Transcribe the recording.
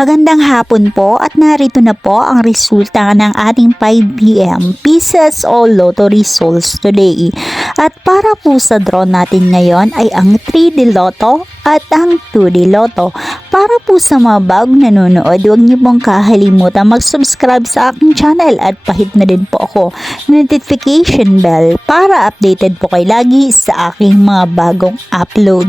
Magandang hapon po at narito na po ang resulta ng ating 5 p.m. Pieces o Lotto results today. At para po sa draw natin ngayon ay ang 3D Lotto at ang 2D Lotto. Para po sa mga bagong nanonood, huwag niyo pong kakalimutan mag-subscribe sa aking channel at pahit na din po ako notification bell para updated po kayo lagi sa aking mga bagong upload.